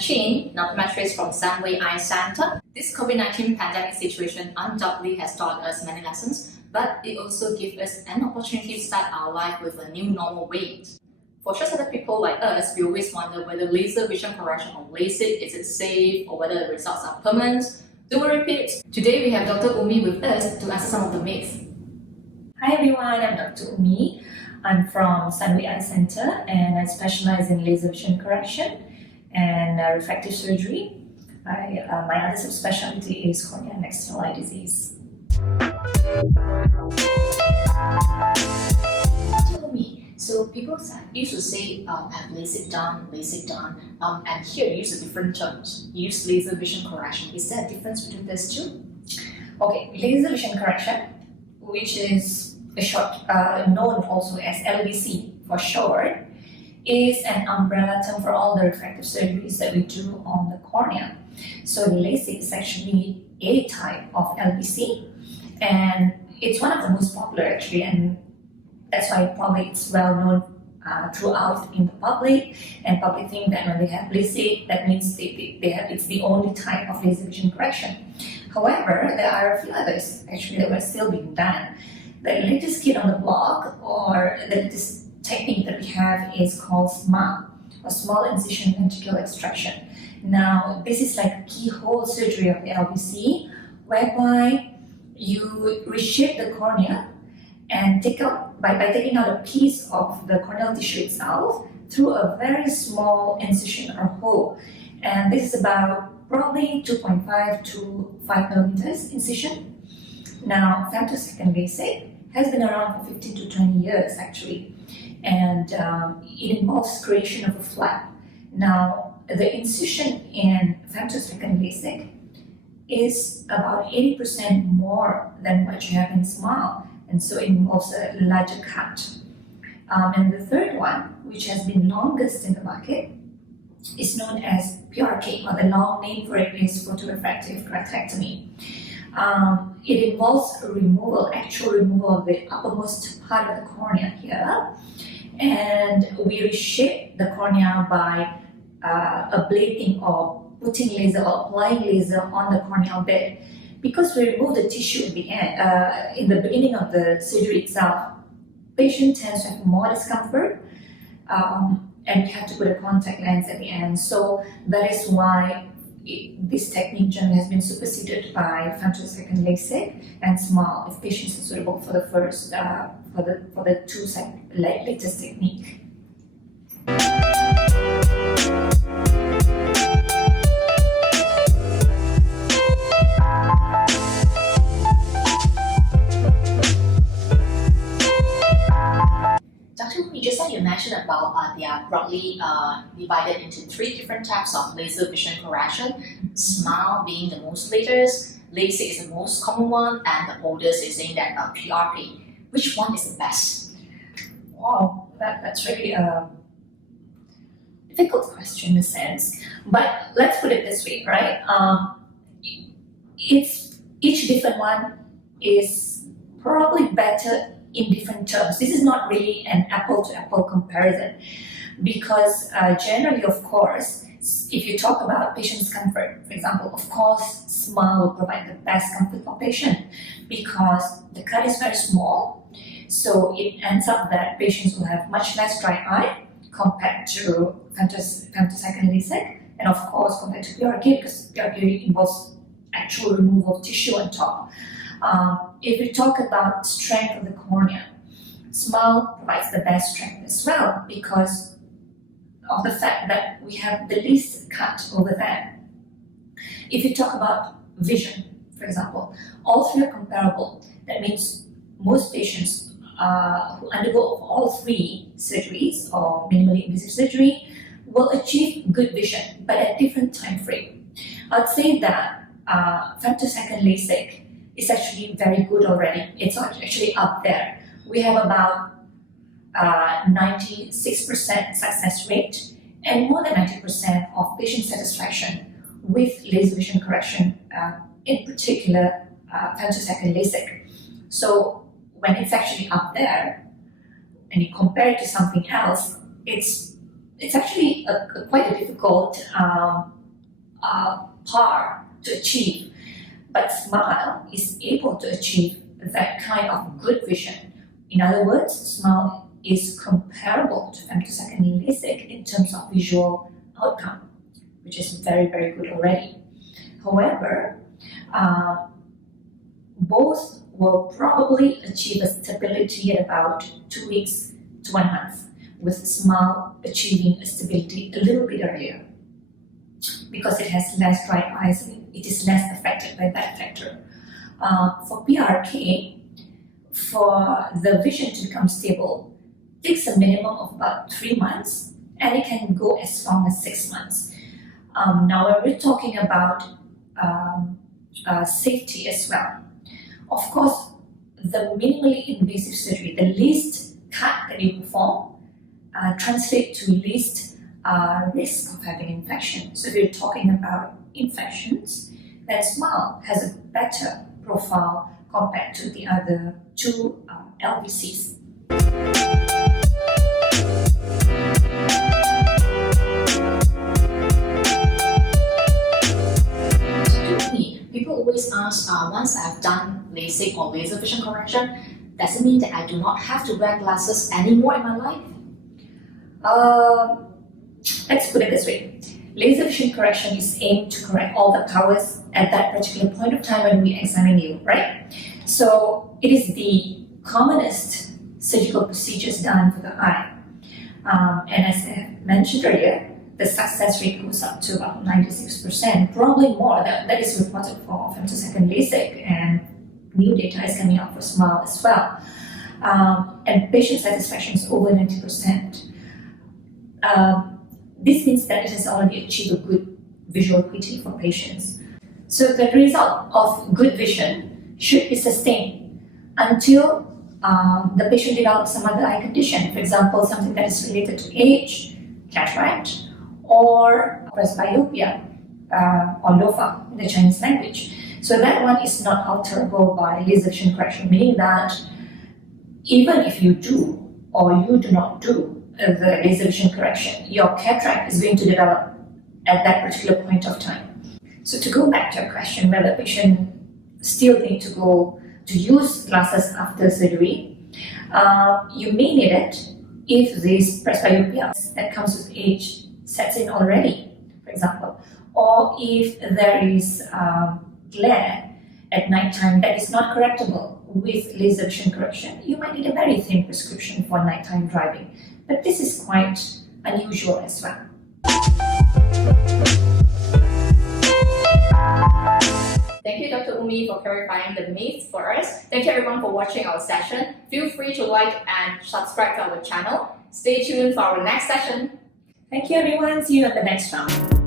Chin, an optometrist from Sunway Eye Center. This COVID-19 pandemic situation undoubtedly has taught us many lessons, but it also gives us an opportunity to start our life with a new normal way. For short-sighted people like us, we always wonder whether laser vision correction or LASIK is it safe or whether the results are permanent. Do we repeat? Today we have Dr. Umi with us to answer some of the myths. Hi everyone, I'm Dr. Umi. I'm from Sunway Eye Center and I specialize in laser vision correction and refractive surgery. My other subspecialty is cornea and external eye disease. Tell me, so people used to say have LASIK done, and here you use different terms. You use laser vision correction. Is there a difference between these two? Okay, laser vision correction, which is a short, known also as LVC for short, is an umbrella term for all the refractive surgeries that we do on the cornea. So LASIK is actually a type of LVC, and it's one of the most popular actually, and that's why probably it's well known throughout in the public, and public think that when they have LASIK, that means it's the only type of laser vision correction. However, there are a few others actually that are still being done. The latest kid on the block, or the latest technique that we have, is called SMA, or small incision ventricular extraction. Now, this is like a keyhole surgery of the LVC, whereby you reshape the cornea and take out by taking out a piece of the corneal tissue itself through a very small incision or hole. And this is about probably 2.5 to 5 millimeters incision. Now, femtosecond LASIK has been around for 15 to 20 years actually, and it involves creation of a flap. Now, the incision in femtosecond LASIK is about 80% more than what you have in small, and so it involves a larger cut. And the third one, which has been longest in the market, is known as PRK, or the long name for it is photorefractive keratectomy. It involves actual removal of the uppermost part of the cornea here, and we reshape the cornea by ablating or putting laser or applying laser on the corneal bed. Because we remove the tissue at the end, in the beginning of the surgery itself, patient tends to have more discomfort, and we have to put a contact lens at the end. So that is why this technique generally has been superseded by femtosecond LASIK and small if patients are suitable for the first for the latest technique. Just like you mentioned about they are broadly divided into three different types of laser vision correction. SMILE being the most latest, LASIK is the most common one, and the oldest is saying that PRK. Which one is the best? Wow, that's really a difficult question in a sense. But let's put it this way, right? Each different one is probably better in different terms. This is not really an apple-to-apple comparison, because generally, of course, if you talk about patient's comfort, for example, of course, SMILE will provide the best comfort for patient because the cut is very small, so it ends up that patients will have much less dry eye compared to femtosecond LASIK, and of course compared to PRK, because PRK involves actual removal of tissue on top. If we talk about strength of the cornea, SMILE provides the best strength as well because of the fact that we have the least cut over there. If you talk about vision, for example, all three are comparable. That means most patients who undergo all three surgeries or minimally invasive surgery will achieve good vision, but at different time frame. I'd say that femtosecond LASIK is actually very good already. It's actually up there. We have about 96% success rate and more than 90% of patient satisfaction with laser vision correction, in particular femtosecond LASIK. So when it's actually up there and you compare it to something else, it's it's actually quite a difficult part to achieve, but SMILE is able to achieve that kind of good vision. In other words, SMILE is comparable to femtosecond LASIK in terms of visual outcome, which is very, very good already. However, both will probably achieve a stability at about 2 weeks to 1 month, with SMILE achieving a stability a little bit earlier. Because it has less dry eyes, it is less affected by that factor. For PRK, for the vision to become stable, it takes a minimum of about 3 months, and it can go as long as 6 months. Now, when we're talking about safety as well, of course, the minimally invasive surgery, the least cut that you perform, translate to least risk of having infection. So if you're talking about infections, then SMILE has a better profile compared to the other two LVCs. People always ask, once I've done LASIK or laser vision correction, does it mean that I do not have to wear glasses anymore in my life? Let's put it this way. Laser vision correction is aimed to correct all the powers at that particular point of time when we examine you, right? So it is the commonest surgical procedures done for the eye. And as I mentioned earlier, the success rate goes up to about 96%, probably more. That is reported for femtosecond LASIK, and new data is coming out for SMILE as well. And patient satisfaction is over 90%. This means that it has already achieved a good visual acuity for patients. So the result of good vision should be sustained until the patient develops some other eye condition. For example, something that is related to age, cataract, or presbyopia, or LOFA in the Chinese language. So that one is not alterable by laser vision correction, meaning that even if you do or you do not do the laser vision correction, your cataract is going to develop at that particular point of time. So to go back to your question, whether the patient still need to go to use glasses after surgery, you may need it if this presbyopia that comes with age sets in already, for example, or if there is glare at nighttime that is not correctable with laser vision correction. You might need a very thin prescription for nighttime driving, but this is quite unusual as well. Thank you, Dr. Umi, for clarifying the myths for us. Thank you everyone for watching our session. Feel free to like and subscribe to our channel. Stay tuned for our next session. Thank you everyone, see you at the next round.